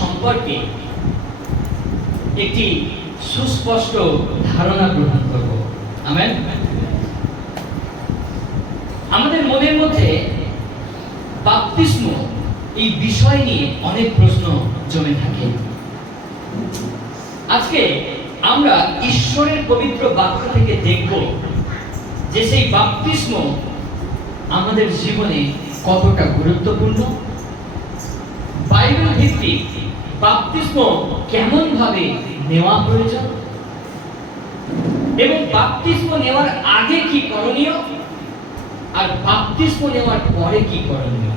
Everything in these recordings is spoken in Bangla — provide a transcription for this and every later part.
সম্পর্কে একটি সুস্পষ্ট ধারণা গ্রহণ করব। আমেন। আমাদের মনের মধ্যে বাপ্তিস্ম এই বিষয় নিয়ে অনেক প্রশ্ন জমে থাকে। আজকে আমরা ঈশ্বরের পবিত্র বাক্য থেকে দেখব যে সেই বাপ্তিস্ম আমাদের জীবনে কতটা গুরুত্বপূর্ণ, বাইবেল ভিত্তিক বাপ্তিস্ম কেমন ভাবে নেওয়া প্রয়োজন এবং বাপ্তিস্ম নেওয়ার আগে কি করণীয় আর বাপ্তিস্ম নেওয়ার পরে কি করণীয়।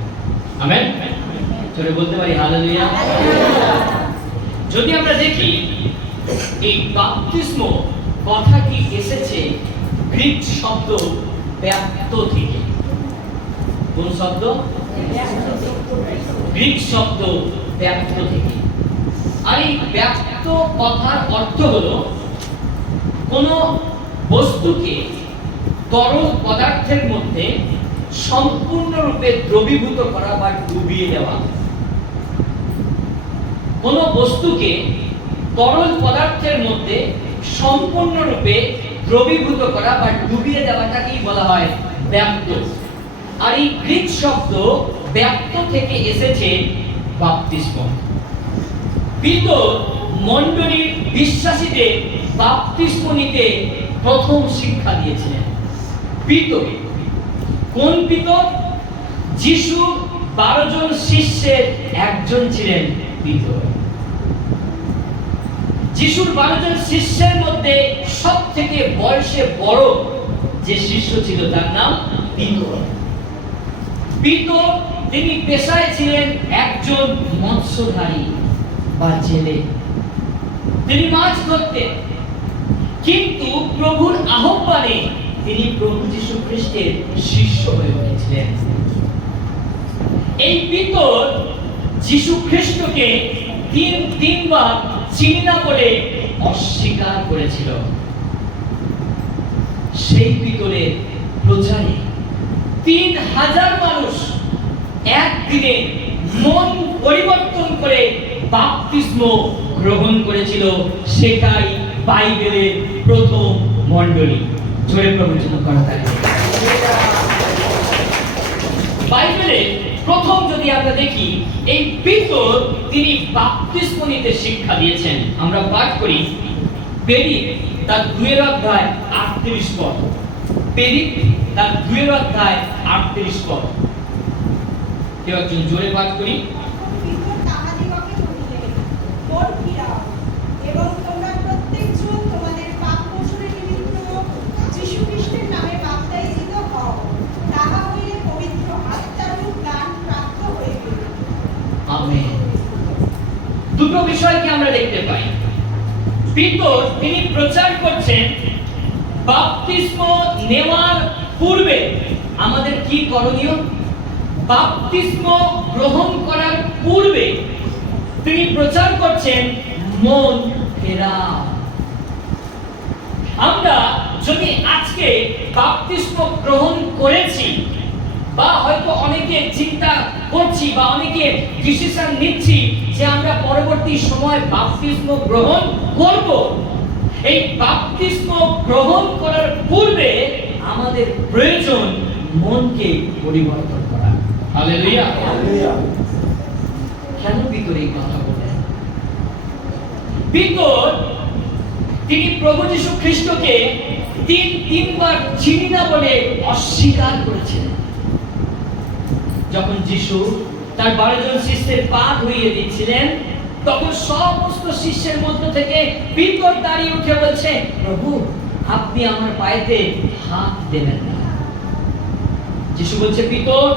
আমেন। চলে বলতে পারি হালেলুয়া। যদি আমরা দেখি এই বাপ্তিস্ম কথাটি এসেছে গ্রিক শব্দ ব্যাপ্ত থেকে। কোন শব্দ? গ্রিক শব্দ ব্যাপ্ত থেকে। আর এই ব্যাপ্ত কথার অর্থ হলো কোন বস্তুকে তরল পদার্থের মধ্যে সম্পূর্ণরূপে দ্রবীভূত করা বা ডুবিয়ে দেওয়া। কোন বস্তুকে তরল পদার্থের মধ্যে সম্পূর্ণরূপে দ্রবীভূত করা বা ডুবিয়ে দেওয়াটাকেই বলা হয় ব্যাপ্ত। আর এই গ্রিক শব্দ ব্যাপ্ত থেকে এসেছে বাপ্তিস্ম। পিতর মণ্ডলীর বিশ্বাসীদের বাপ্তিস্ম নিতে প্রথম শিক্ষা দিয়েছিলেন। পিতর কোন পিতর? যিশু 12 জন শিষ্যের একজন ছিলেন পিতর। যিশুর 12 জন শিষ্যের মধ্যে সবথেকে বয়সে বড় যে শিষ্য ছিল তার নাম পিতর। পিতর তিনি পেশায় ছিলেন একজন মৎস্যধারী বা জেলে। তিনি মাছ ধরতেন, কিন্তু প্রভুর আহ্বানে তিনি প্রভু যীশু খ্রিস্টের শিষ্য হয়ে উঠেছিলেন। এই পিতর যীশু খ্রিস্টকে তিনবার চিনি না বলে অস্বীকার করেছিল। সেই পিতরের প্রচারে 3000 মানুষ একদিনে মন পরিবর্তন করে বাপ্তিস্ম গ্রহণ করেছিল। সেটাই বাইবেলের প্রথম মণ্ডলী। জোরে প্রভুর জন্য করতালি। বাইবেলের প্রথম যদি আমরা দেখি, এই পিতর তিনি বাপ্তিস্ম নিতে শিক্ষা দিয়েছেন। আমরা পাঠ করি প্রেরিত তার 2 অধ্যায় 38 পদ। প্রেরিত তার 2 অধ্যায় 38 পদ। কেউ একজন জোরে পাঠ করি। দুটো বিষয়কে আমরা দেখতে পাই। পিতর তিনি প্রচার করছেন বাপ্তিস্ম নেওয়ার পূর্বে আমাদের কি করণীয়। বাপ্তিস্ম গ্রহণ করার পূর্বে তিনি প্রচার করছেন মন ফেরাও। আমরা যদি আজকে বাপ্তিস্ম গ্রহণ করেছি বা হয়তো অনেকে চিন্তা করছি বা অনেকে ডিসিশন নিচ্ছি যে আমরা পরবর্তী সময় বাপ্তিস্ম গ্রহণ করব, এই বাপ্তিস্ম গ্রহণ করার পূর্বে আমাদের প্রয়োজন মনকে পরিবর্তন করা। হালেলুয়া। কেন পিতর এই কথা বলেন? পিতর তিনি প্রভু যীশু খ্রিস্টকে তিনবার চিনি না বলে অস্বীকার করেছিলেন। যখন যিশু তার 12 জন শিষ্যের পা ধুইয়ে দিচ্ছিলেন, তখন সমস্ত শিষ্যের মধ্য থেকে পিতর দাঁড়িয়ে উঠে বলছে, প্রভু আপনি আমার পায়েতে হাত দেবেন না। যিশু বলছে, পিতর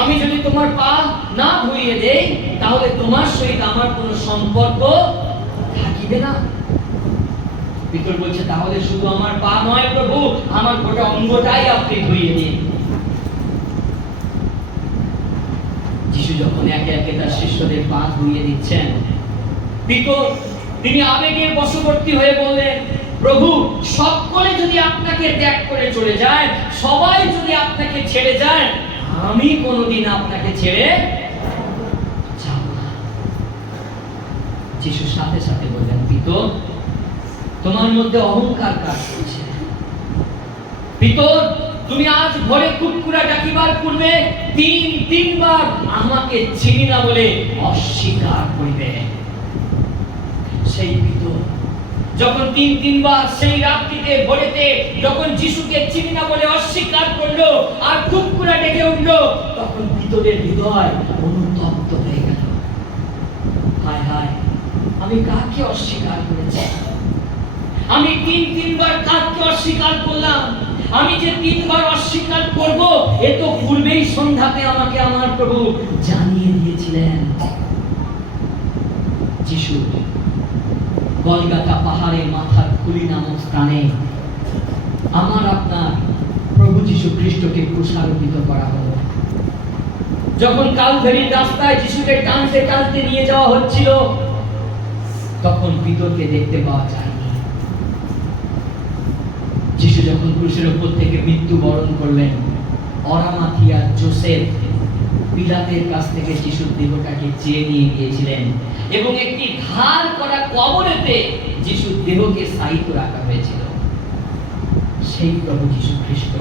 আমি যদি তোমার পা না ধুইয়ে দেই তাহলে তোমার সহিত আমার কোনো সম্পর্ক থাকিবে না। পিতর বলছে, তাহলে শুধু আমার পা নয় প্রভু, আমার গোটা অঙ্গটাই আপনি ধুইয়ে দিন। যিশু যখন একে একে তার শিষ্যদের পা ধুইয়ে দিচ্ছেন, পিতর তিনি আবেগের বশবর্তী হয়ে বললেন, প্রভু সকলে যদি আপনাকে ত্যাগ করে চলে যায়, সবাই যদি আপনাকে ছেড়ে যায়, আমি কোনোদিন আপনাকে ছেড়ে যাব না। যিশু সাথে সাথে বললেন, পিতর তোমার মধ্যে অহংকার কাজ করছে। পিতর তুমি আজ ভোরে কুকুরা ডাকিবার পূর্বে তিনবার আমাকে চিনি না বলে অস্বীকার করিবে। সেই পিতর যখন তিনবার সেই রাত্রিতে ভোরেতে যখন যিশুকে চিনি না বলে অস্বীকার করলো আর কুকুরা ডেকে উঠলো, তখন পিতরের হৃদয় অনুতপ্ত হয়ে গেল। হায় হায়, আমি কাকে অস্বীকার করেছি? আমি তিনবার কাকে অস্বীকার করলাম? আমি যে তিনবার অস্বীকার করব, এ তো পূর্বেই সন্ধ্যাতে আমাকে আমার প্রভু জানিয়ে দিয়েছিলেন। যিশু গলগথা পাহাড়ের মাথার খুলি নামক স্থানে আমার আপনার প্রভু যিশু খ্রিস্টকে ক্রুশারোপিত করা হলো। যখন কালভারির রাস্তায় যিশুকে টানতে টানতে নিয়ে যাওয়া হচ্ছিল, তখন পিতরকে দেখতে পাওয়া যায়নি। যিশু যখন ক্রুশের উপর থেকে মৃত্যুবরণ করলেন, অরামাথিয়া জোসেফ পিলাতের কাছ থেকে যিশুর দেহটাকে চেয়ে নিয়ে গিয়েছিলেন এবং একটি ধার করা কবরেতে যিশুর দেহকে সাইিত রাখা হয়েছিল। সেই প্রভু যিশু খ্রিস্ট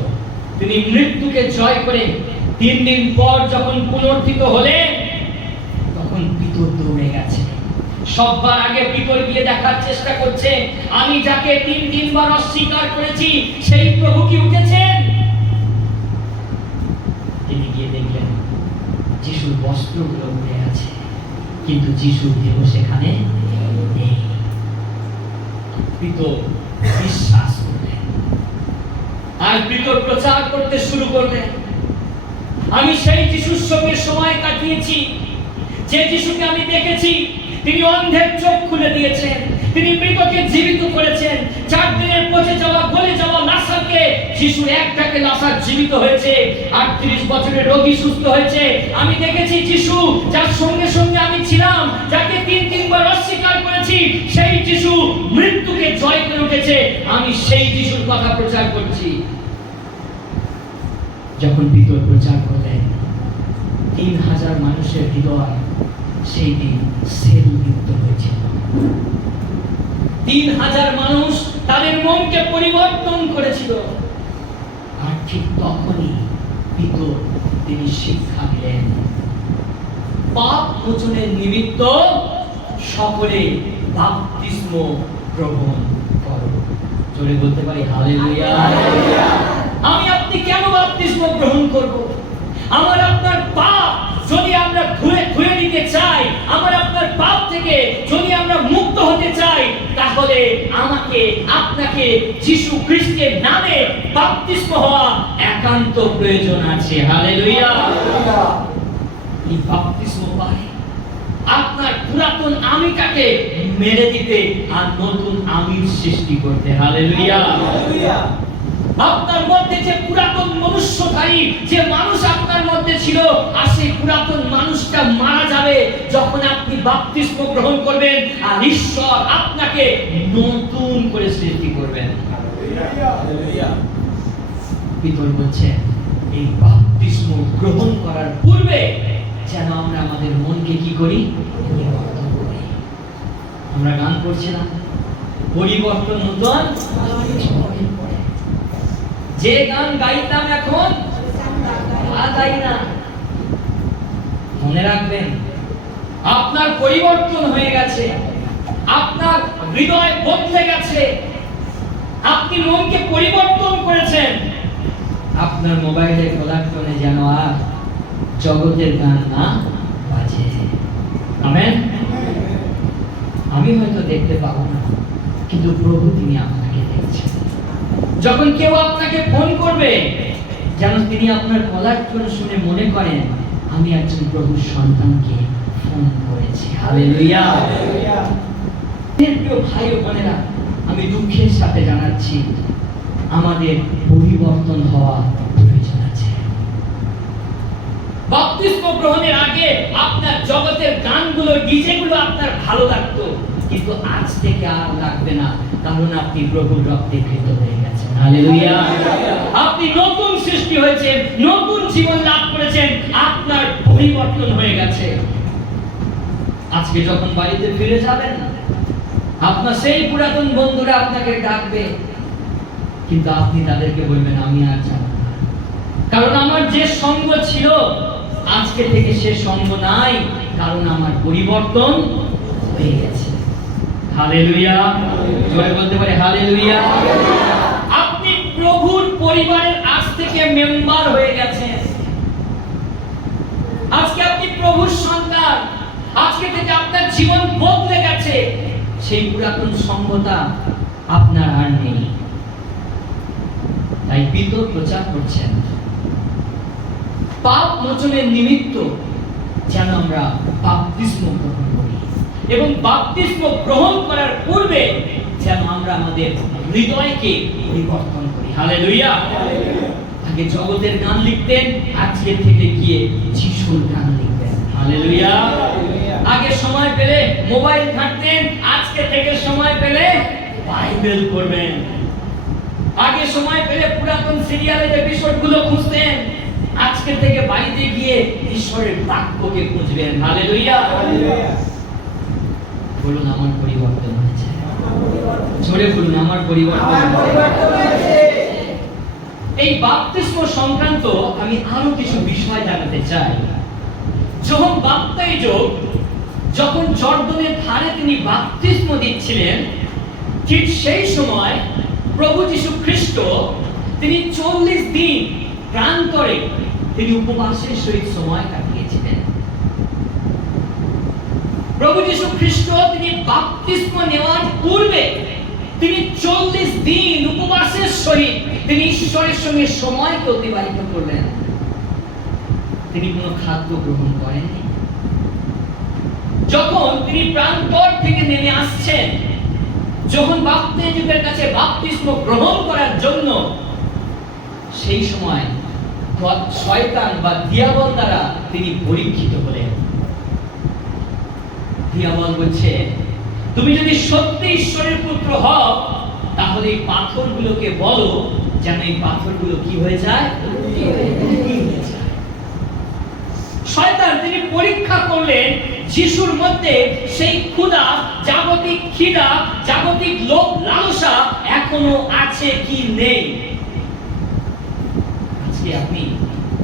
তিনি মৃত্যুকে জয় করে 3 দিন পর যখন পুনরুত্থিত হলেন, তখন পিতর দৌড়ে গেছে। সববার আগে পিতর গিয়ে দেখার চেষ্টা করছে, আমি যাকে 3বার অস্বীকার করেছি সেই প্রভু কি উঠেছেন? তিনি গিয়ে দেখলেন যিশুর বস্ত্রগুলো উড়ে আছে, কিন্তু যিশুর দেহ সেখানে নেই। পিতর বিশ্বাস করলেন আর পিতর প্রচার করতে শুরু করলেন, আমি সেই যিশুর সঙ্গে সময় কাটিয়েছি, যে যিশুকে আমি দেখেছি তিনি অন্ধের চোখ খুলে দিয়েছেন, তিনি মৃতকে জীবিত করেছেন, 4 দিনের পচে যাওয়া গলে যাওয়া লাশাকে যিশুর একটাকে লাশা জীবিত হয়েছে, 38 বছরের রোগী সুস্থ হয়েছে। আমি দেখেছি যিশু যার সঙ্গে সঙ্গে আমি ছিলাম, যাকে 3বার অস্বীকার করেছি, সেই যিশু মৃত্যুকে জয় করে উঠেছে। আমি সেই যিশুর কথা প্রচার করছি। যখন পিতর প্রচার করলেন, 3000 মানুষের হৃদয় সেই দিন সেলযুক্ত হয়েছিল। 3000 মানুষ তাদের মনকে পরিবর্তন করেছিল। আর ঠিক তখনই পিতর তিনি শিক্ষা দিলেন, পাপ মোচনের নিমিত্ত সকলে বাপ্তিস্ম গ্রহণ করো। জোরে বলতে পারি হালেলুয়া। আমি আপনি কেন বাপ্তিস্ম গ্রহণ করব? আমার আপনার পাপ যদি আমরা ধুয়ে নিতে চাই, আমার আপনার পাপ থেকে যদি আমরা মুক্ত হতে চাই, তাহলে আমাকে আপনাকে যিশু খ্রিস্টের নামে বাপ্তিস্ম হওয়া একান্ত প্রয়োজন আছে। হালেলুয়া। এই বাপ্তিস্ম পাই আপনার পুরাতন আমিটাকে মেরে দিতে আর নতুন আমির সৃষ্টি করতে। হালেলুয়া। আপনার মধ্যে যে পুরাতন মনুষ্যধারী যে মানুষ আপনার মধ্যে ছিল, আর সেই পুরাতন মানুষটা মারা যাবে যখন আপনি বাপ্তিস্ম গ্রহণ করবেন, আর ঈশ্বর আপনাকে নতুন করে সৃষ্টি করবেন। পিতর বলছে, এই বাপ্তিস্ম গ্রহণ করার পূর্বে যেন আমরা আমাদের মনকে কি করি? পরিবর্তন করি। আমরা গান করছিলাম, পরিবর্তন নতুন যে গান গাইতাম এখন গাই না। মনে রাখবেন, আপনার পরিবর্তন হয়ে গেছে, আপনার হৃদয় বদলে গেছে, আপনি মনকে পরিবর্তন করেছেন। আপনার মোবাইলে খোলার টোনে যেন আর জগতের গান না বাজে। আমেন। আমি হয়তো দেখতে পাবো না, কিন্তু প্রভু তিনি আপনাকে দেখছেন। যখন কেউ আপনাকে ফোন করবে, যেন তিনি আপনার গলার টোন শুনে মনে করেন আমি একজন প্রভুর সন্তানকে ফোন করেছি। হালেলুয়া। প্রিয় ভাই ও বোনেরা, আমি দুঃখের সাথে জানাচ্ছি আমাদের পরিবর্তন হওয়া প্রয়োজন আছে। বাপ্তিস্ম গ্রহণের আগে আপনার জগতের গানগুলো, ডিজেগুলো আপনার ভালো লাগতো, কিন্তু আজ থেকে আর লাগবে না, কারণ আপনি প্রভুর রক্তে কৃত হয়ে গেছেন। হালেলুয়া। আপনি নতুন সৃষ্টি হয়েছেন, নতুন জীবন লাভ করেছেন, আপনার পরিবর্তন হয়ে গেছে। আজকে যখন বাড়িতে ফিরে যাবেন, আপনার সেই পুরাতন বন্ধুরা আপনাকে ডাকবে, কিন্তু আপনি তাদেরকে বলবেন আমি আর যাব না, কারণ আমার যে সঙ্গ ছিল আজকে থেকে সে সঙ্গ নাই, কারণ আমার পরিবর্তন হয়ে গেছে। হালেলুয়া। জোরে বলতে পারে হালেলুয়া। আপনি প্রভুর পরিবারের আজ থেকে মেম্বার হয়ে গেছেন। আজকে আপনি প্রভুর সন্তান। আজকে থেকে আপনার জীবন বদলে গেছে। সেই পুরাতন সঙ্গতা আপনার আর নেই। তাই পিতর প্রচার করছেন পাপ মোচনের নিমিত্ত যেন আমরা বাপ্তিস্ম গ্রহণ করি, এবং বাপ্তিস্ম গ্রহণ করার পূর্বে যেন আমরা আমাদের হৃদয়কে পরিবর্তন করি। হালেলুয়া। আগে জগতের গান লিখতেন, আজকে থেকে গিয়ে যিশুর গান লিখবেন। হালেলুয়া। আগে সময় পেলে মোবাইল ঘাঁটতেন, আজকে থেকে সময় পেলে বাইবেল পড়বেন। আগে সময় পেলে পুরাতন সিরিয়ালের এপিসোডগুলো খুঁজতেন, আজকে থেকে বাড়িতে গিয়ে ঈশ্বরের বাক্যকে খুঁজবেন। হালেলুয়া। বলুন আমার পরিবর্তন হয়েছে। জোরে বলুন আমার পরিবর্তন হয়েছে। এই বাপ্তিস্ম সংক্রান্ত আমি আরো কিছু বিষয় জানাতে চাই। যখন বাপ্তাইজক যখন জর্দনের ধারে তিনি বাপ্তিস্ম দিচ্ছিলেন, ঠিক সেই সময় প্রভু যীশু খ্রিস্ট তিনি 40 দিন প্রান্তরে তিনি উপবাসের সহিত সময় কাটিয়েছিলেন। প্রভু যীশু খ্রিস্ট তিনি বাপ্তিস্ম নেওয়ার পূর্বে তিনি 40 দিন উপবাসের সহিত তিনি ঈশ্বরের সঙ্গে সময়কে অতিবাহিত করলেন। তিনি কোনো খাদ্য গ্রহণ করেননি। যখন তিনি প্রান্তর থেকে নেমে আসছেন, যখন বাপ্তিস্মের কাছে বাপ্তিস্ম গ্রহণ করার জন্য, সেই সময় শয়তান বা দিয়াবল দ্বারা তিনি পরীক্ষিত হলেন। দিয়াবল বলছে, তুমি যদি সত্যি ঈশ্বরের পুত্র হও, তাহলে এই পাথরগুলোকে বলো যেন এই পাথরগুলো কি হয়ে যায়। শয়তান তিনি পরীক্ষা করলেন যিশুর মধ্যে সেই ক্ষুধা, জাগতিক খিদা, জাগতিক লোভ লালসা এখনো আছে কি নেই। আজকে আপনি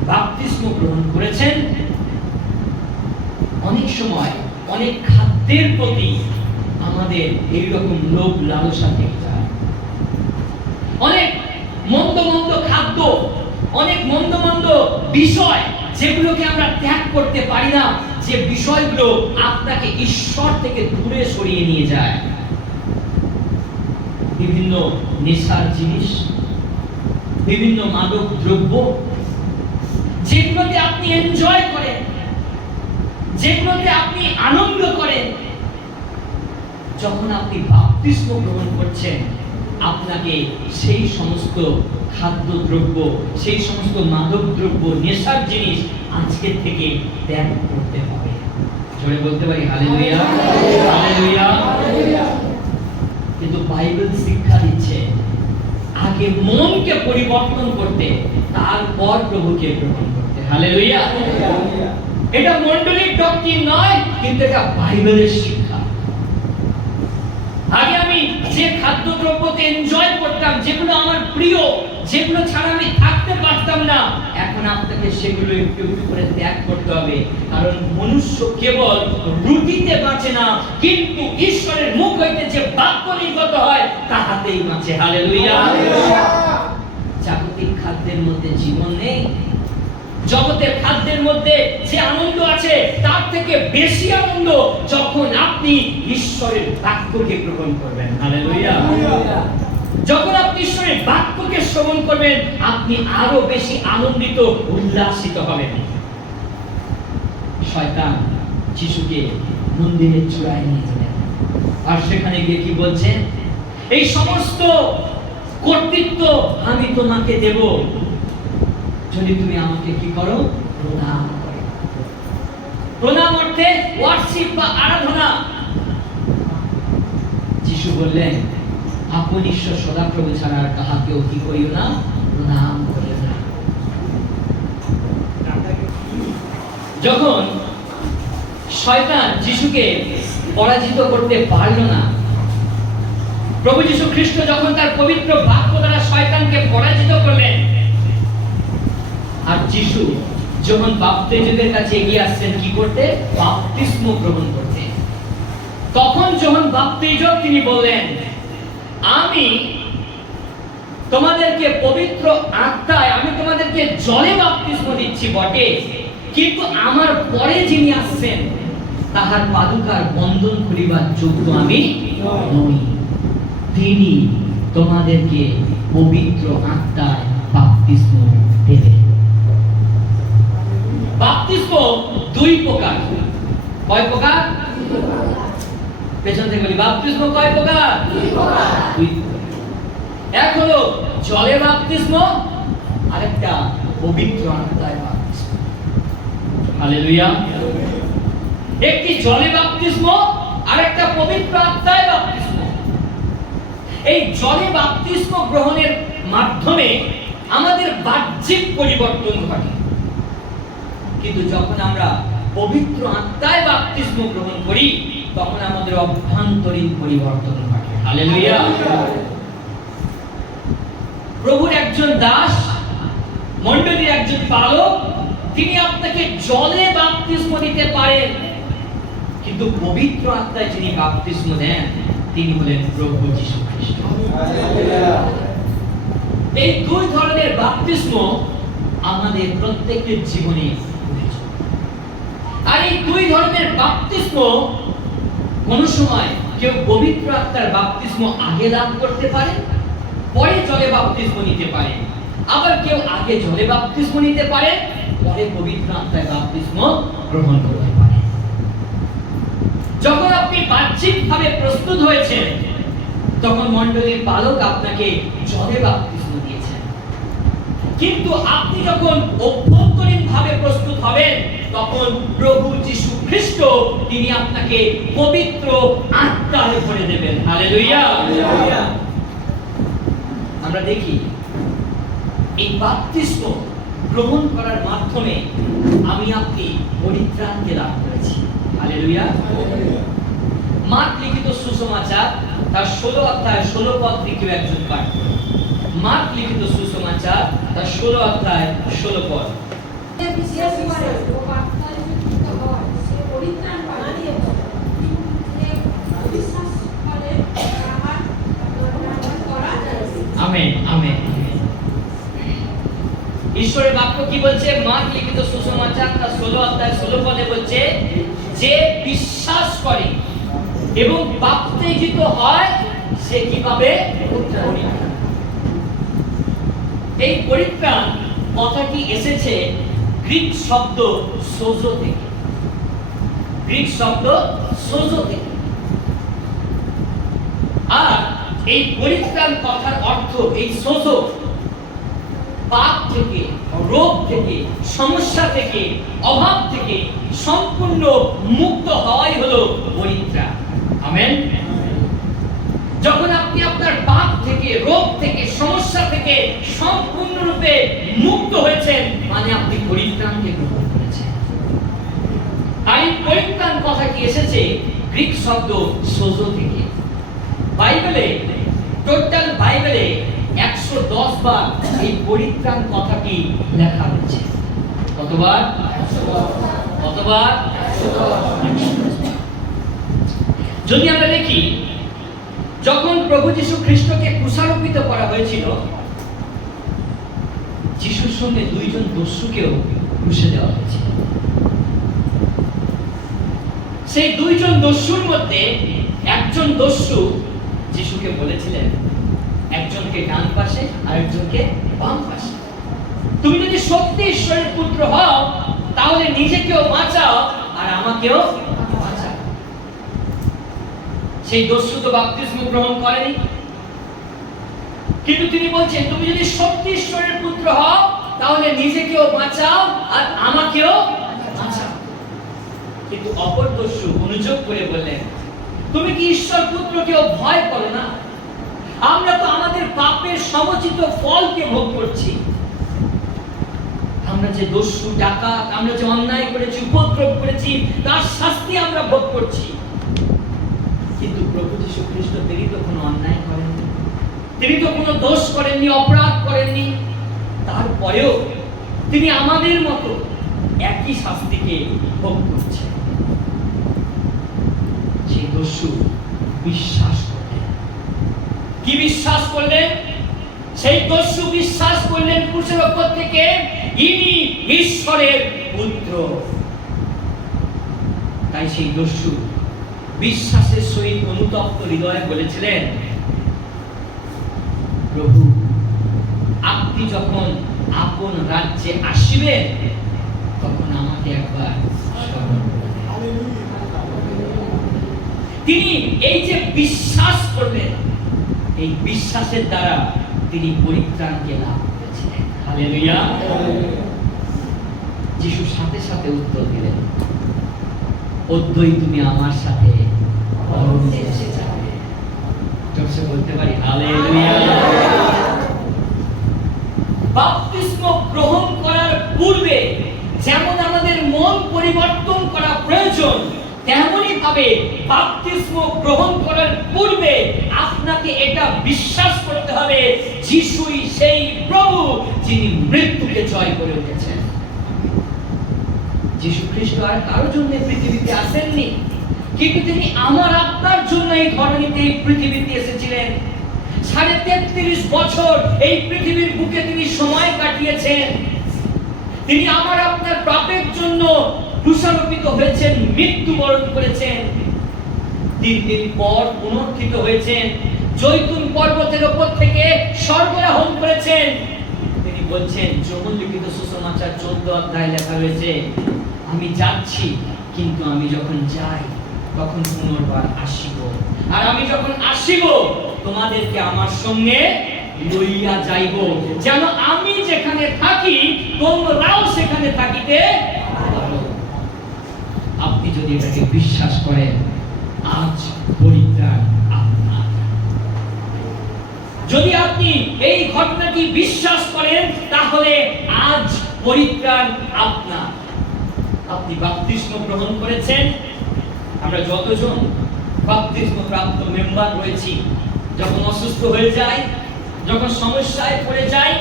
বাপ্তিস্ম গ্রহণ করেছেন, অনেক সময় অনেক খাদ্যের প্রতি আমাদের এইরকম লোভ লালসা থেকে যায়। অনেক মন্দ মন্দ খাদ্য, অনেক মন্দ মন্দ বিষয় যেগুলোকে আমরা ত্যাগ করতে পারি না, যে বিষয়গুলো আপনাকে ঈশ্বর থেকে দূরে সরিয়ে নিয়ে যায়। বিভিন্ন নেশার জিনিস, বিভিন্ন মাদক দ্রব্য, যেগুলোতে আপনি এনজয় করেন, যেগুলোতে আপনি আনন্দ করেন, যখন আপনি বাপ্তিস্ম গ্রহণ করছেন, আপনাকে সেই সমস্ত খাদ্য দ্রব্য, সেই সমস্ত মাদক দ্রব্য, নেশার জিনিস আজকের থেকে ত্যাগ করতে হবে। জোরে বলতে পারি হালেলুয়া, হালেলুয়া। কিন্তু বাইবেল শিক্ষা দিচ্ছে আগে মনকে পরিবর্তন করতে, তারপর প্রভুকে গ্রহণ করতে। হালেলুয়া। এটা মণ্ডলীর ডক্ট্রিন নয়, কিন্তু এটা বাইবেলের শিক্ষা। আগে আমি যে খাদ্যদ্রব্যকে এনজয় করতাম, যেগুলো আমার প্রিয়, যেগুলো ছাড়া আমি থাকতে পারতাম না, এখন আপনাকে সেগুলো একটু একটু করে ত্যাগ করতে হবে। কারণ মনুষ্য কেবল রুটিতে বাঁচে না, কিন্তু ঈশ্বরের মুখ হইতে যে বাক্য নির্গত হয় তাহাতেই বাঁচে। হালেলুয়া। জাগতিক খাদ্যের মধ্যে জীবন নেই। জগতের খাদ্যের মধ্যে যে আনন্দ আছে, তার থেকে বেশি আনন্দ যখন আপনি ঈশ্বরের বাক্যকে গ্রহণ করবেন। হালেলুয়া। যখন আপনি ঈশ্বরের বাক্যকে শ্রবণ করবেন, আপনি আরো বেশি আনন্দিত, উল্লাসিত হবেন। শয়তান যিশুকে মন্দিরের চূড়ায় নিয়ে গেলেন, আর সেখানে গিয়ে কি বলছেন, এই সমস্ত কর্তৃত্ব আমি তোমাকে দেব যদি তুমি আমাকে কি করো, প্রণাম করো। প্রণাম অর্থে ওয়ার্শিপ বা আরাধনা। যিশু বললেন, আপন ঈশ্বর সদাপ্রভু ছাড়া আর কাহাকেও কি করিও না, প্রণাম করিও না। যখন শয়তান যিশুকে পরাজিত করতে পারল না, প্রভু যীশু খ্রিস্ট যখন তার পবিত্র বাক্য দ্বারা শয়তানকে পরাজিত করলেন, আর যিশু যখন বাপ্তিস্মের কাছে এগিয়ে আসছেন কি করতে, বাপ্তিস্ম গ্রহণ করতে, তখন যখন বাপ্তিস্ম তিনি বললেন, আমি তোমাদেরকে পবিত্র আত্মায়, আমি তোমাদেরকে জলে বাপ্তিস্ম দিচ্ছি বটে, কিন্তু আমার পরে যিনি আসছেন তাহার পাদুকার বন্ধন খুলিবার যোগ্য আমি নই, তিনি তোমাদেরকে পবিত্র আত্মায় বাপ্তিস্ম দেবেন। বাপ্তিস্ম দুই প্রকার। কয় প্রকার? পেছন থেকে বলি, বাপ্তিস্ম কয় প্রকার? দুই প্রকার। এক হলো জলে বাপ্তিস্ম, আরেকটা পবিত্র আত্মায় বাপ্তিস্ম। হালেলুয়া। একটি জলে বাপ্তিস্ম, আরেকটা পবিত্র আত্মায় বাপ্তিস্ম। এই জলে বাপ্তিস্ম গ্রহণের মাধ্যমে আমাদের বাহ্যিক পরিবর্তন ঘটে, কিন্তু যখন আমরা পবিত্র আত্মায় বাপ্তিস্ম গ্রহণ করি তখন আমাদের অভ্যন্তরীণ পরিবর্তন ঘটে। হালেলুয়া। প্রভুর একজন দাস, মণ্ডলীর একজন পালক, তিনি আপনাকে জলে বাপ্তিস্ম দিতে পারেন, কিন্তু পবিত্র আত্মায় যিনি বাপ্তিস্ম দেন তিনি হলেন প্রভু যীশু খ্রিস্ট। এই দুই ধরনের বাপ্তিস্ম আমাদের প্রত্যেকের জীবনে প্রয়োজন। আর এই দুই ধরনের বাপ্তিস্ম কোন সময় কেউ পবিত্র আত্মার বাপ্তিস্ম আগে লাভ করতে পারে, পরে জলে বাপ্তিস্ম নিতে পারে, আবার কেউ আগে জলে বাপ্তিস্ম নিতে পারে, পরে পবিত্র আত্মার বাপ্তিস্ম গ্রহণ করতে পারে। যখন আপনি বাহ্যিকভাবে প্রস্তুত হয়েছেন তখন মণ্ডলীর পালক আপনাকে জলে বাপ্তিস্ম দিয়েছেন, কিন্তু আপনি যখন অভ্যন্তরীণভাবে প্রস্তুত হবেন তখন প্রভু যীশু খ্রিস্ট তিনি আপনাকে পবিত্র আত্মায় ভরে দেবেন। হালেলুয়া। আমরা দেখি এই বাপ্তিস্ম গ্রহণ করার মাধ্যমে আমি আপনি পরিত্রাণকে লাভ করেছি। হালেলুয়া। মার্ক লিখিত সুসমাচার তার 16 অধ্যায় 16 পদ থেকে একজন পাঠ করুন। মার্ক লিখিত সুসমাচার তার 16 অধ্যায় 16 পদ। Amen amen. ঈশ্বরের বাক্য কি বলছে? মার্ক লিখিত সুসমাচার তার 16 অধ্যায় 16 পদে বলছে, যে বিশ্বাস করে এবং বাপ্তিস্ম হয় সে কি পাবে? পরিত্রাণ। এই পরিত্রাণ কথাটি এসেছে গ্রিক শব্দ সোজো থেকে। গ্রিক শব্দ সোজো থেকে। আর এই পরিত্রাণ কথার অর্থ, এই সোজো, পাপ থেকে, রোগ থেকে, সমস্যা থেকে, অভাব থেকে সম্পূর্ণ মুক্ত হওয়াই হলো পরিত্রাণ। আমেন। যখন আপনি আপনার পাপ থেকে, রোগ থেকে, সমস্যা থেকে সম্পূর্ণরূপে মুক্ত হয়েছেন মানে আপনি পরিত্রাণকে গ্রহণ করেছেন। আর এই পরিত্রাণ কথাটি এসেছে গ্রিক শব্দ সোজো থেকে। বাইবেলে, টোটাল বাইবেলে 110 বার এই পরিত্রাণ কথাটি লেখা হয়েছে। কতবার? কতবার? 110 বার। যদি আমরা দেখি, যখন প্রভু যীশু খ্রিস্টকে ক্রুশারোপিত করা হয়েছিল, যিশুর সঙ্গে দুইজন দস্যুকেও ক্রুশে দেওয়া হয়েছিল। সেই দুইজন দস্যুর মধ্যে একজন দস্যু যিশুকে বলেছিলেন, একজনকে ডান পাশে আর একজনকে বাম পাশে, তুমি যদি সত্যি ঈশ্বরের পুত্র হও তাহলে নিজেকেও বাঁচাও আর আমাকেও বাঁচাও। সেই দস্যু তো বাপ্তিস্ম গ্রহণ করেনি, কিন্তু তিনি বলছেন তুমি যদি সত্যি ঈশ্বরের পুত্র হও তাহলে নিজেকেও বাঁচাও আর আমাকেও বাঁচাও। কিন্তু অপর দস্যু অনুযোগ করে বললেন, তুমি কি ঈশ্বর পুত্রকেও ভয় করো না? আমরা তো আমাদের পাপের সমচিত ফলকে ভোগ করছি। আমরা যে দস্যু ডাকাত, আমরা যে অন্যায় করেছি, উপদ্রব করেছি, তার শাস্তি আমরা ভোগ করছি। কিন্তু প্রভু যীশু খ্রিস্ট তিনি তো কোনো অন্যায় করেননি, তিনি তো কোনো দোষ করেননি, অপরাধ করেননি। তারপরেও তিনি আমাদের মতো একই শাস্তিকে ভোগ করছেন। সেই দস্যু বিশ্বাস করলেন। কি বিশ্বাস করলেন? সেই দস্যু বিশ্বাস করলেন ক্রুশের উপর থেকে ইনি ঈশ্বরের পুত্র। তাই সেই দস্যু বিশ্বাসের সহিত অনুতপ্ত হৃদয়ে বলেছিলেন, প্রভু আপনি যখন আপন রাজ্যে আসিবেন তখন আমাকে একবার স্মরণ করবেন। তিনি এই যে বিশ্বাস করলেন, এই বিশ্বাসের দ্বারা তিনি পরিত্রাণকে লাভ করেছিলেন। হালেলুয়া। যিশু সাথে সাথে উত্তর দিলেন, অদ্বৈ তুমি আমার সাথে পরদেশে যাবে। জোরসে বলতে পারি হালেলুয়া। বাপ্তিস্ম গ্রহণ করার পূর্বে যেমন আমাদের মন পরিবর্তন করা প্রয়োজন, তেমনি ভাবে বাপ্তিস্ম গ্রহণ করার পূর্বে আপনাকে এটা বিশ্বাস করতে হবে যিশুই সেই প্রভু যিনি মৃত্যুকে জয় করে উঠেছেন। যিশু খ্রিস্ট আর কারোর জন্য পৃথিবীতে আসেননি, কিন্তু তিনি আমার আপনার জন্য এই ধরনীতে এই পৃথিবীতে এসেছিলেন। 33.5 বছর এই পৃথিবীর বুকে তিনি সময় কাটিয়েছেন। তিনি আমার আপনার পাপের জন্য ক্রুশারোপিত হয়েছেন, মৃত্যুবরণ করেছেন। 3 দিন পর পুনরুত্থিত হয়েছেন, জৈতুন পর্বতের উপর থেকে স্বর্গারোহণ করেছেন। তিনি বলছেন, যোহন লিখিত সুসমাচার 14 অধ্যায় লেখা রয়েছে, আমি যাচ্ছি কিন্তু আমি যখন যাই তখন পুনর্বার আসিব, আর আমি যখন আসিব তোমাদেরকে আমার সঙ্গে লইয়া যাইব, যেন আমি যেখানে থাকি তোমরাও সেখানে থাকিতে পারো। আপনি যদি এটাকে বিশ্বাস করেন, আজ পরিত্রাণ আপনার। যদি আপনি এই ঘটনাটি বিশ্বাস করেন তাহলে আজ পরিত্রাণ আপনার। আপনি বাপ্তিস্ম গ্রহণ করেছেন। আমরা যতজন বাপ্তিস্ম প্রাপ্ত মেম্বার রয়েছি, যখন অসুস্থ হয়ে যায়, যখন সমস্যায় পড়ে যাই,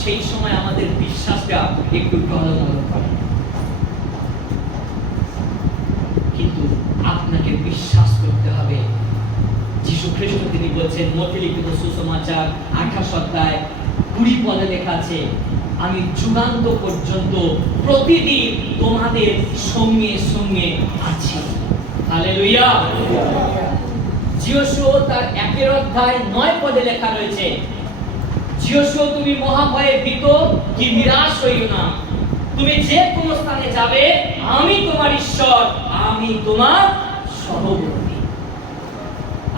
সেই সময় আমাদের বিশ্বাসটা একটু টলমল করে। কিন্তু আপনাকে বিশ্বাস করতে হবে। যিশু খ্রিস্ট তিনি বলছেন, মতে লিখিত সুসমাচার 28 অধ্যায় 20 পদে লেখা আছে, আমি যুগান্ত পর্যন্ত প্রতিদিন তোমাদের সঙ্গে সঙ্গে আছি। হালেলুয়া। যিশু তার 1 অধ্যায় 9 পদে লেখা রয়েছে, যিশু তুমি মহাভয়ে ভীত কি নিরাশ হইও না, তুমি যে কোনো স্থানে যাবে আমি তোমার ঈশ্বর, আমি তোমার সহবর্তী।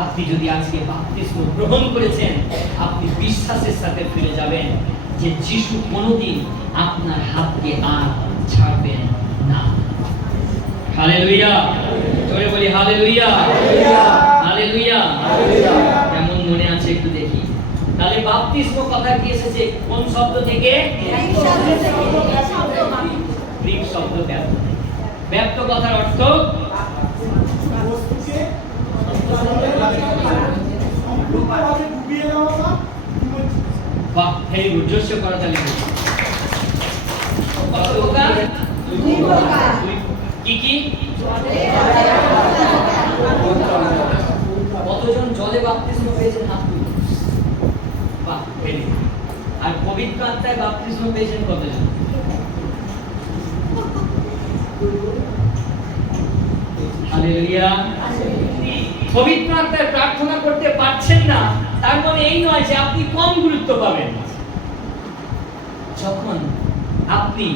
আপনি যদি আজকে বাপ্তিস্ম গ্রহণ করেছেন, আপনি বিশ্বাসের সাথে ফিরে যাবেন যে যিশু কোনোদিন আপনার হাতকে আর ছাড়বেন না। হালেলুয়া। জোরে বলি হালেলুয়া, হালেলুয়া। কেমন মনে আছে একটু দেখি। তাহলে বাপ্তিস্ম কথা কি এসেছে কোন শব্দ থেকে? গ্রিক শব্দ ব্যাপ্ত। ব্যাপ্ত কথার অর্থ বাহ, ভেরি গুড, জোরসে করা তালি। কত প্রকার? দুই প্রকার। কি কি? কতজন জলে বাপ্তিস্ম পেয়েছেন হাত তুলুন। বাহ, ভেরি গুড। আর পবিত্র আত্মায় বাপ্তিস্ম পেয়েছেন কতজন? হালেলুয়া। পবিত্র আত্মায় প্রার্থনা করতে পারছেন না, তার মানে এই নয় যে আপনি কম গুরুত্ব পাবেন। যখন আপনি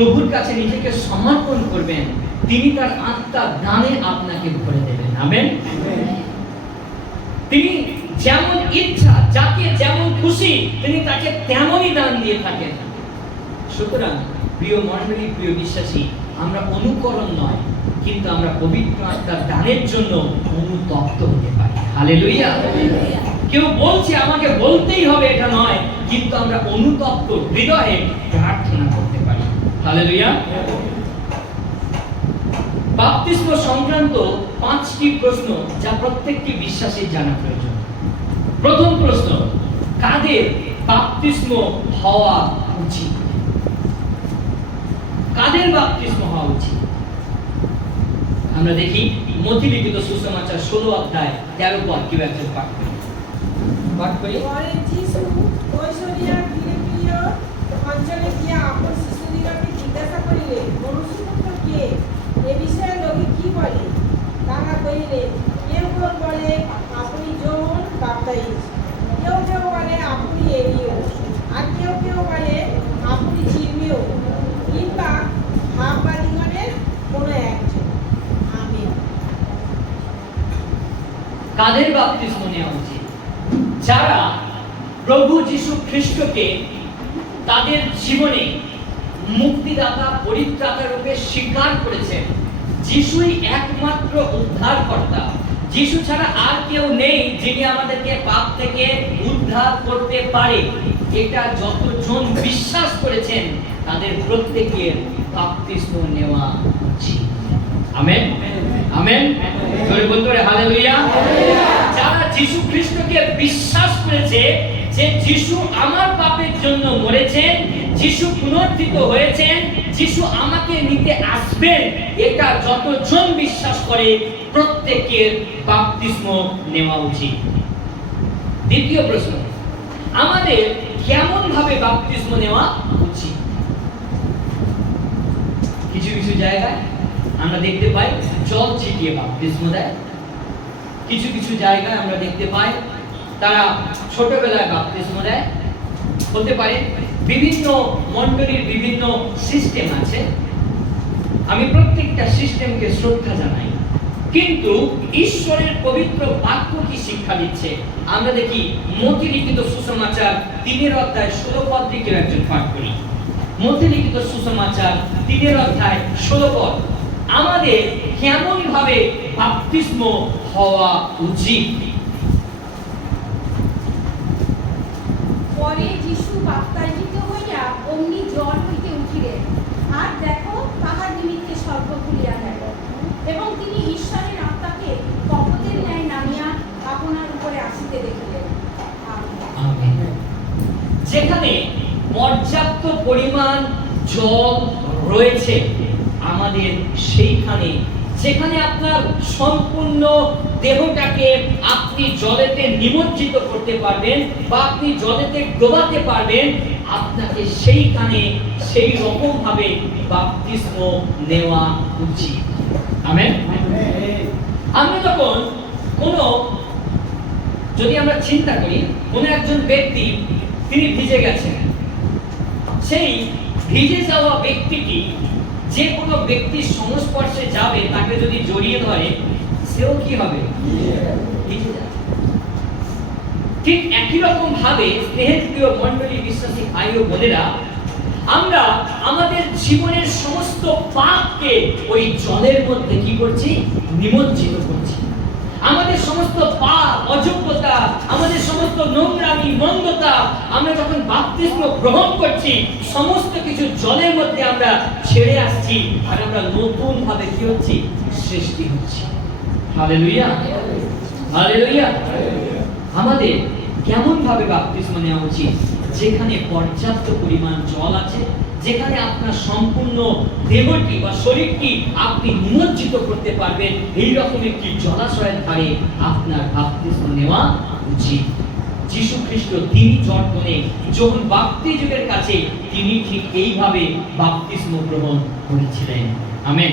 প্রভুর কাছে নিজেকে সমর্পণ করবেন, তিনি তার আত্মার দানে আপনাকে ভরে দেবেন। আমেন। তিনি যেমন ইচ্ছা, যাকে যেমন খুশি তিনি তাকে তেমনই দান দিয়ে থাকেন। সুতরাং প্রিয় মণ্ডলী, প্রিয় বিশ্বাসী, আমরা অনুকরণ নয়, কিন্তু আমরা পবিত্র আত্মার দানের জন্য অনুতপ্ত হতে পারি। হালেলুয়া। কেউ বলছে আমাকে বলতেই হবে এটা নয়, কিন্তু আমরা অনুতপ্ত হৃদয়ে প্রার্থনা করতে পারি। হালেলুয়া। বাপ্তিস্ম সংক্রান্ত 5টি প্রশ্ন যা প্রত্যেকটি বিশ্বাসীর জানা প্রয়োজন। প্রথম প্রশ্ন, কাদের বাপ্তিস্ম হওয়া উচিত? কাদের বাপ্তিস্ম হওয়া উচিত? আমরা দেখি মথি লিখিত সুসমাচার 16 অধ্যায় 13 পদ। কেউ একজন পাঠ করি। পরে যিশু কৈশরিয়া ফিলিপীয় অঞ্চলে গিয়া আপন শিশুদিগকে জিজ্ঞাসা করিলেন, মনুষ্যপুত্র কে? এ বিষয়ে লোকে কি বলে? তারা কহিলেন, কেউ কেউ বলে আপনি যোহন বাপ্তাইস্ট, কেউ কেউ বলে আপনি এলিয়, আর কেউ কেউ বলে আপনি জির্মীয়, কিংবা ভাববাদীগণের কোনো একজন। আমেন। কাদের বাপ্তিস্ম নেওয়া উচিত? যারা প্রভু যীশু খ্রিস্টকে তাদের জীবনে মুক্তিদাতা, পরিত্রাতা রূপে স্বীকার করেছেন। যিশুই একমাত্র উদ্ধারকর্তা। যিশু ছাড়া আর কেউ নেই যিনি আমাদেরকে পাপ থেকে উদ্ধার করতে পারে। এটা যতজন বিশ্বাস করেছেন তাদের প্রত্যেকের বাপ্তিস্ম নেওয়া উচিত। আমেন। আমেন। জোরে বলতে পারে হালেলুয়া। যারা যীশু খ্রিস্টকে বিশ্বাস করেছে যে যিশু আমার পাপের জন্য মরেছেন, যিশু পুনরুত্থিত হয়েছেন, যিশু আমাকে নিতে আসবেন, এটা যতজন বিশ্বাস করে প্রত্যেকের বাপ্তিস্ম নেওয়া উচিত। দ্বিতীয় প্রশ্ন, আমাদের কেমন ভাবে বাপ্তিস্ম নেওয়া উচিত? কিছু কিছু জায়গায় আমরা দেখতে পাই জল ছিটিয়ে বাপ্তিস্ম দেয়। কিছু কিছু জায়গায় আমরা দেখতে পাই তারা ছোটবেলায় বাপ্তিস্ম দেয়। হতে পারে বিভিন্ন মণ্ডলীর বিভিন্ন সিস্টেম আছে। আমি প্রত্যেকটা সিস্টেমকে শ্রদ্ধা জানাই, কিন্তু ঈশ্বরের পবিত্র বাক্য কি শিক্ষা দিচ্ছে আমরা দেখি মথি লিখিত সুসমাচার 3 অধ্যায় 16 পদ থেকে একজন পাঠ করি। মথি লিখিত সুসমাচার 3 অধ্যায় 16 পদ। আমাদের কেমন ভাবে বাপ্তিস্ম হওয়া উচিত? পরে যিশু বাপ্তাইজিত হইয়া অগ্নি জল হইতে উঠিলেন, আর দেখো তাহার নিমিত্তে স্বর্গ খুলিয়া গেল, এবং তিনি ঈশ্বরের আত্মাকে কপটের ন্যায় নামিয়া আপনার উপরে আসিতে দেখিলেন। আমেন। যেখানে পর্যাপ্ত পরিমাণ জল রয়েছে আমাদের সেইখানে, যেখানে আপনার সম্পূর্ণ দেহটাকে আপনি জলেতে নিমজ্জিত করতে পারবেন বা আপনি জলেতে ডোবাতে পারবেন, আপনাকে সেইখানে সেই রকম ভাবে বাপ্তিস্ম নেওয়া উচিত। আমেন। আমরা যখন যদি আমরা চিন্তা করি কোন একজন ব্যক্তি তিনি ভিজে গেছেন, সেই ভিজে যাওয়া ব্যক্তিটি যে কোনো ব্যক্তির সংস্পর্শে যাবে, তাকে যদি জড়িয়ে ধরে, সেও কি হবে? ভিজে যাবে। ঠিক একই রকম ভাবে স্নেহের প্রিয় মণ্ডলী, বিশ্বাসী ভাই ও বোনেরা, আমরা আমাদের জীবনের সমস্ত পাপকে ওই জলের মধ্যে কি করছি? নিমজ্জিত করছি। আমাদের সমস্ত পাপ, অযোগ্যতা, আমাদের সমস্ত নোংরামি, মন্দতা আমরা যখন বাপ্তিস্ম গ্রহণ করছি, সমস্ত কিছু জলের মধ্যে আমরা ছেড়ে আসছি, আর আমরা নতুন ভাবে কি হচ্ছি? সৃষ্টি হচ্ছি। হালেলুয়া। হালেলুয়া। আমাদের কেমন ভাবে বাপ্তিস্ম নেওয়া উচিত? যেখানে পর্যাপ্ত পরিমাণ জল আছে, যেখানে আপনার সম্পূর্ণ দেহটি বা শরীরটি আপনি নিমজ্জিত করতে পারবেন, এই রকম একটি জলাশয়ের ধারে আপনার বাপ্তিস্ম নেওয়া উচিত। যীশু খ্রিস্ট তিনি জর্দনে যোহন বাপ্তিস্মের কাছে তিনি ঠিক এইভাবে বাপ্তিস্ম গ্রহণ করেছিলেন। আমেন।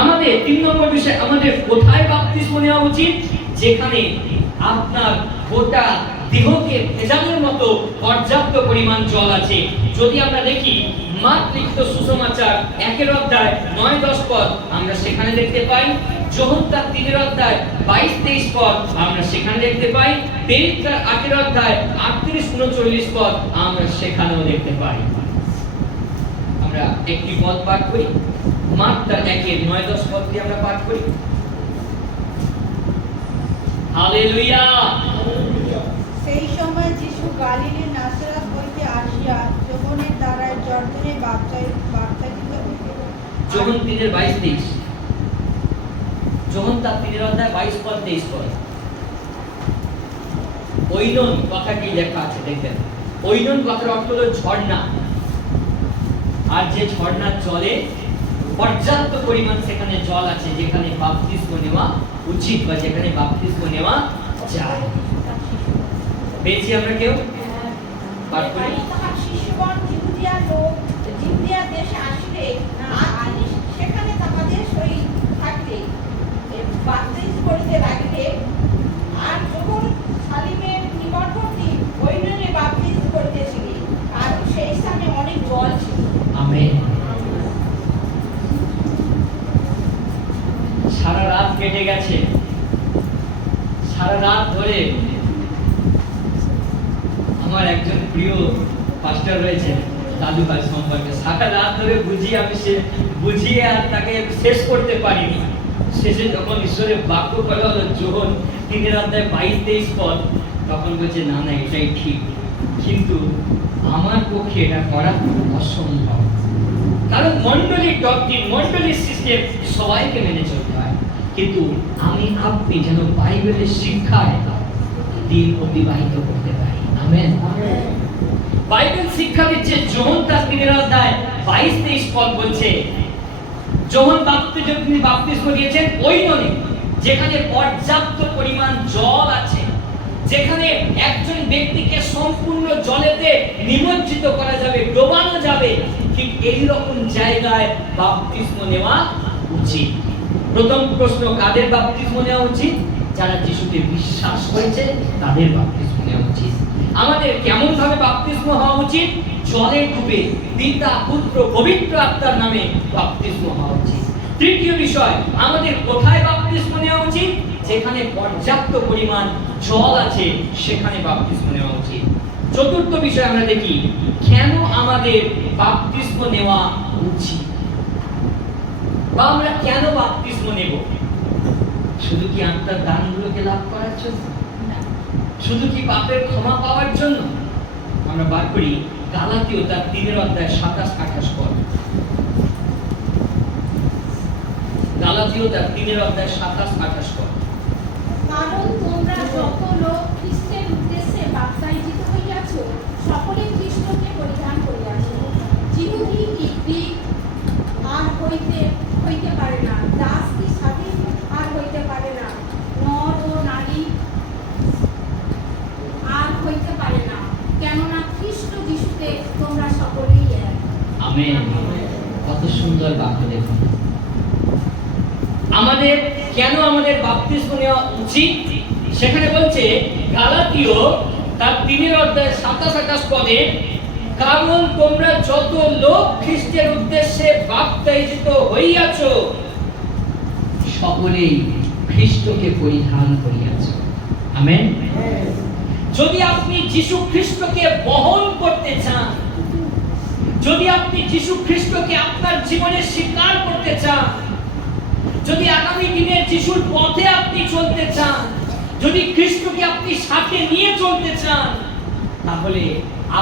আমাদের 3 নম্বর বিষয়, আমাদের কোথায় বাপ্তিস্ম নেওয়া উচিত? যেখানে আপনার গোটা দেহকে ভেজানোর মতো পর্যাপ্ত পরিমাণ জল আছে। যদি আমরা দেখি মার্ক লিখিত সুসমাচার 1 অধ্যায় 9-10 পদ আমরা সেখানে দেখতে পাই, যোহন তার 3 অধ্যায় 22-23 পদ আমরা সেখানে দেখতে পাই, প্রেরিত তার 8 অধ্যায় 38-39 পদ আমরা সেখানেও দেখতে পাই। আমরা একটি পদ পাঠ করি, মার্ক তার 1-9-10 পদ দিয়ে আমরা পাঠ করি। হালেলুয়া। সেই সময় যিশু গালিলের নাসরাত হইতে আসিয়া যোহনের দ্বারা জর্দনে বাপ্তাজিত হইলেন। যোহন 3:22-23, যোহন তার 3 অধ্যায় 22 পদ 23 পদ। ঐনন কথাটি লেখা আছে, দেখেন ঐনন কথার অর্থ হলো ঝর্ণা। আর যে ঝর্ণার জলে পর্যাপ্ত পরিমাণ সেখানে জল আছে যেখানে বাপ্তিস্ম নেওয়া উচিত বা যেখানে বাপ্তিস্ম নেওয়া যায়। পেয়েছি আমরা কেউ? পাঠ করি। তাহার শিষ্যগণ জিহুদিয়া দেশে আসিলে আর তিনি সেখানে তাহাদের সহিত থাকিলে বাপ্তিস্ম করিতে লাগিলে। আর যখন সালিমের নিকটবর্তী ঐননে বাপ্তিস্ম করিতেছিলেন, কারণ সেই স্থানে অনেক জল ছিল। আমেন। সারা রাত কেটে গেছে, সারা রাত ধরে আমার একজন প্রিয় পাস্টার রয়েছে দাদু ভাই সম্পর্কে, সারা রাত ধরে বুঝিয়ে আর তাকে শেষ করতে পারিনি। শেষে যখন ঈশ্বরের বাক্য বলা হলো যোহন 3 অধ্যায় 22-23 পদ, তখন বলছে না না এটাই ঠিক, কিন্তু আমার পক্ষে এটা করা অসম্ভব। কারণ মণ্ডলীর ডক্ট্রিন, মণ্ডলীর সিস্টেম সবাইকে মেনে চলতে হয়, কিন্তু আমি আপনি যেন বাইবেলের শিক্ষায় দিন অতিবাহিত করতে পারি। আমেন। বাইবেল শিক্ষা দিচ্ছে, যোহন তার 3 অধ্যায় 22-23 পদ বলছে, যোহন তিনি বাপ্তিস্ম দিয়েছেন ঐননে, যেখানে পর্যাপ্ত পরিমাণ জল আছে, যেখানে একজন ব্যক্তিকে সম্পূর্ণ জলেতে নিমজ্জিত করা যাবে, ডোবানো যাবে, ঠিক এই রকম জায়গায় বাপ্তিস্ম নেওয়া উচিত। প্রথম প্রশ্ন, কাদের বাপ্তিস্ম নেওয়া উচিত? যারা যিশুকে বিশ্বাস করেছে তাদের বাপ্তিস্ম নেওয়া উচিত। আমাদের কেমন ভাবে বাপ্তিস্ম হওয়া উচিত? জলে ডুবে পিতা পুত্র পবিত্র আত্মার নামে বাপ্তিস্ম হওয়া উচিত। তৃতীয় বিষয়, আমাদের কোথায় বাপ্তিস্ম নেওয়া উচিত? যেখানে পর্যাপ্ত পরিমাণ জল আছে সেখানে বাপ্তিস্ম নেওয়া উচিত। চতুর্থ বিষয় আমরা দেখি, কেন আমাদের বাপ্তিস্ম নেওয়া উচিত বা আমরা কেন বাপ্তিস্ম নেব? শুধু কি আত্মার দানগুলোকে লাভ করার জন্য? শুধু কি পাপের ক্ষমা পাওয়ার জন্য? আমরা বার করি গালাতীয় তার 3 অধ্যায় 27-28 পদ। গালাতীয় তার 3 অধ্যায় 27-28 পদ। কারণ তোমরা যত লোক খ্রিস্টের উদ্দেশ্যে বাপ্তাইজিত হইয়াছ, সকলে খ্রিস্টকে পরিধান করিয়াছ। যিহুদি কি গ্রীক আর হইতে পারে না, দাস কি স্বাধীন আর হইতে পারে না, নর ও নারী আর হইতে পারে না, কেননা খ্রিস্ট যিশুতে তোমরা সকলেই এক। আমেন। কত সুন্দর বাক্য দেখুন। আমাদের কেন আমাদের বাপ্তিস্ম নেওয়া উচিত সেখানে বলছে গালাতীয় তার 3 অধ্যায় 27-28 পদে, কারণ তোমরা যত লোক খ্রিস্টের উদ্দেশ্যে বাপ্তাইজিত হইয়াছ সকলেই খ্রিস্টকে পরিধান করিয়াছ। আমেন। যদি আপনি যিশু খ্রিস্টকে বহন করতে চান, যদি আপনি যিশু খ্রিস্টকে আপনার জীবনে স্বীকার করতে চান, যদি আগামী দিনে যিশুর পথে আপনি চলতে চান, যদি খ্রিস্টকে আপনি সাথে নিয়ে চলতে চান, তাহলে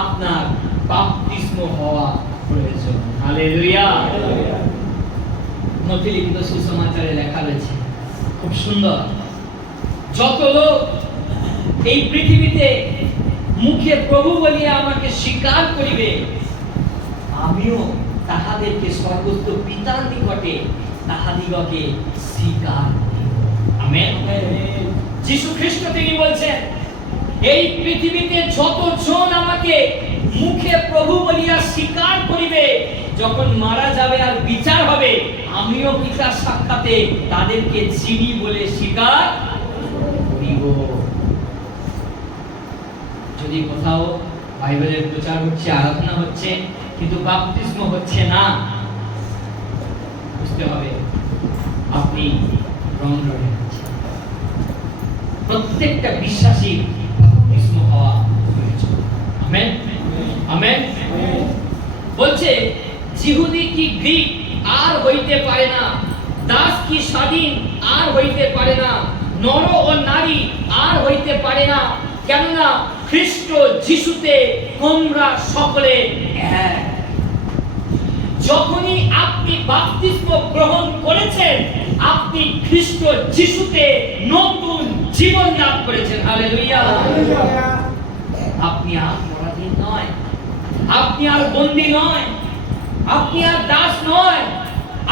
আপনার বাপ্তিস্ম হওয়া প্রয়োজন। হালেলুয়া। মথি লিখিত সুসমাচারে লেখা রয়েছে, খুব সুন্দর, যত লোক এই পৃথিবীতে মুখে প্রভু বলিয়া আমাকে স্বীকার করিবে, আমিও তাহাদেরকে স্বর্গস্থ পিতার নিকটে তাহাদিগকে স্বীকার করিব। আমেন। যিশু খ্রিস্ট তিনি বলছেন, এই পৃথিবীতে যতজন আমাকে মুখে প্রভু বলিয়া স্বীকার করিবে, যখন মারা যাবে আর বিচার হবে, আমিও পিতার সাক্ষাতে তাদেরকে যিনি বলে স্বীকার করিব। যদি কোথাও বাইবেলের প্রচার হচ্ছে, আরাধনা হচ্ছে, কিন্তু বাপ্তিস্ম হচ্ছে না, বুঝতে হবে আপনি রং রয়ে আছেন। প্রত্যেকটা বিশ্বাসী বাপ্তিস্ম হওয়া প্রয়োজন। Amen, amen. বলছে যিহুদি কি গ্রীক আর হইতে পারে না, দাস কি স্বাধীন আর হইতে পারে না, নর ও নারী আর হইতে পারে না, কেননা খ্রিস্ট যিশুতে তোমরা সকলে এক। যখনই আপনি বাপ্তিস্ম গ্রহণ করেছেন, আপনি খ্রিস্ট যিশুতে নতুন জীবন লাভ করেছেন। হালেলুয়া। আপনি আর পরাধীন নয়, আপনি আর বন্দী নয়, আপনি আর দাস নয়,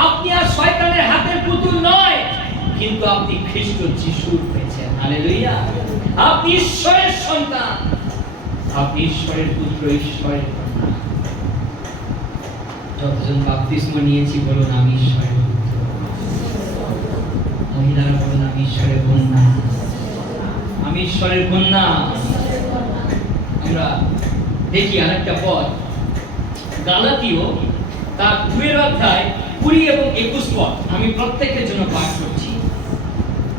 আপনি আর শয়তানের হাতের পুতুল নয়, কিন্তু আপনি খ্রিস্ট যিশুর হয়েছেন। হালেলুয়া। আপনি ঈশ্বরের সন্তান, আপনি ঈশ্বরের পুত্র, ঈশ্বরের কন্যা। যতজন বাপ্তিস্ম নিয়েছি বলুন আমি ঈশ্বরের পুত্র। মহিলারা বলুন আমি ঈশ্বরের কন্যা, আমি ঈশ্বরের কন্যা। আমরা দেখি আরেকটা পদ, গালাতীয় তার 2 অধ্যায় 20 এবং 21 পদ, আমি প্রত্যেকের জন্য পাঠ করছি।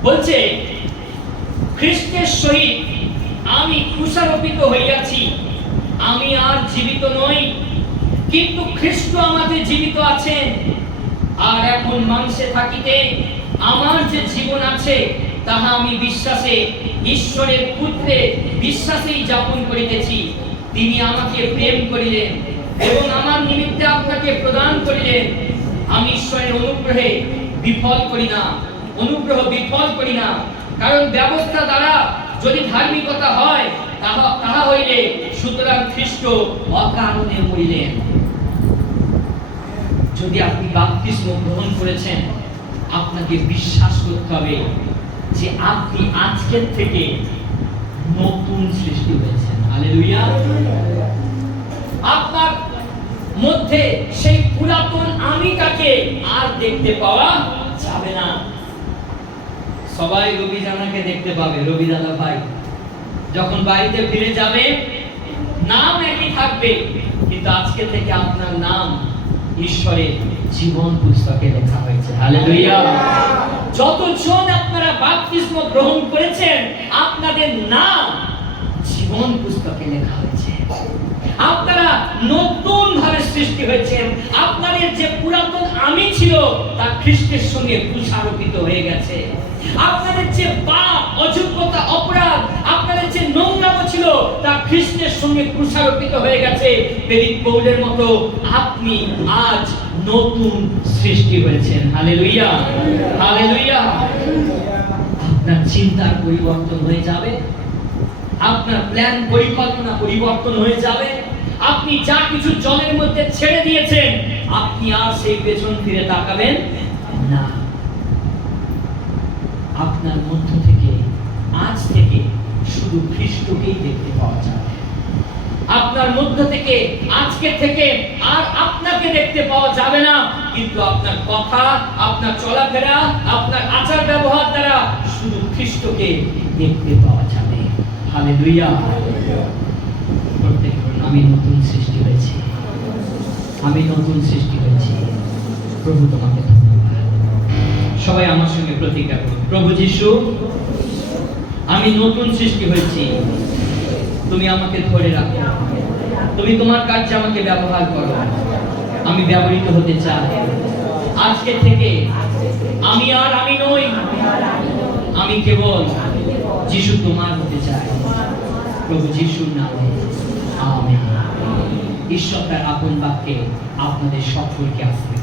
বলছে খ্রিস্টের সহিত আমি ক্রুশারোপিত হইয়াছি, আমি আর জীবিত নই, কিন্তু খ্রিস্ট আমাতে জীবিত আছেন। আর এখন মাংসে থাকিতে আমার যে জীবন আছে, তাহা আমি বিশ্বাসে ঈশ্বরের পুত্রে বিশ্বাসেই যাপন করিতেছি। তিনি আমাকে প্রেম করিলেন এবং আমার নিমিত্তে আপনাকে প্রদান করিলেন। আমি ঈশ্বরের অনুগ্রহে বিফল করি না, অনুগ্রহ বিফল করি না, কারণ ব্যবস্থা দ্বারা যদি ধার্মিকতা হয়, তাহা হইলে সুতরাং খ্রিস্ট অকারণে মরিলেন। যদি আপনি বাপ্তিস্ম গ্রহণ করেছেন, আপনাকে বিশ্বাস করতে হবে যে আপনি আজকের থেকে নতুন সৃষ্টি হয়েছেন। হালেলুয়া। আপনার মধ্যে সেই পুরাতন আমিটাকে আর দেখতে পাওয়া যাবে না। সবাই রবি জানাকে দেখতে পাবে, রবি দাদা ভাই যখন বাড়িতে ফিরে যাবে, নাম একই থাকবে, কিন্তু আজকে থেকে আপনার নাম ঈশ্বরের জীবন পুস্তকে লেখা হয়েছে। হালেলুয়া। যতজন আপনারা বাপ্তিস্ম গ্রহণ করেছেন, আপনাদের নাম জীবন পুস্তকে লেখা হয়েছে। আপনারা নতুন ভাবে সৃষ্টি হয়েছেন। আপনাদের যে পুরাতন আমি ছিল, তা খ্রিস্টের সঙ্গে ক্রুশারোপিত হয়ে গেছে। আপনাদের যে পাপ, অযোগ্যতা, অপরাধ, আপনাদের যে নোংরামো ছিল, তা খ্রিস্টের সঙ্গে ক্রুশারোপিত হয়ে গেছে। প্রেরিত পৌলের মতো আপনি আজ নতুন সৃষ্টি হয়েছেন। Hallelujah, hallelujah. আপনার চিন্তার পরিবর্তন হয়ে যাবে, আপনার প্ল্যান পরিকল্পনা পরিবর্তন হয়ে যাবে। আপনি যা কিছু জলের মধ্যে ছেড়ে দিয়েছেন, আপনি আর সেই পেছন ফিরে তাকাবেন না। আপনার মধ্য থেকে আজ থেকে শুধু খ্রিস্টকেই দেখতে পাওয়া যাবে। আপনার মধ্য থেকে আজকে থেকে আর আপনাকে দেখতে পাওয়া যাবে না, কিন্তু আপনার কথা, আপনার চলাফেরা, আপনার আচার ব্যবহার দ্বারা শুধু খ্রিস্টকে দেখতে পাওয়া যাবে। হালেলুয়া। প্রত্যেক আমি নতুন সৃষ্টি হয়েছি, আমি নতুন সৃষ্টি হয়েছি। প্রভু তোমাকে ধন্যবাদ। সবাই আমার সঙ্গে প্রতিজ্ঞা করুন, প্রভু যিশু, আমি নতুন সৃষ্টি হয়েছি, তুমি আমাকে ধরে রাখো, তুমি তোমার কাজে আমাকে ব্যবহার করো। আমি ব্যবহৃত হতে চাই। আজকে থেকে আমি আর আমি নই, আমি কেবল যিশু তোমার হতে চাই। প্রভু যিশুর নামে আমেন। ঈশ্বর তার আপন বাক্যে আপনাদের সকলকে আশীর্বাদ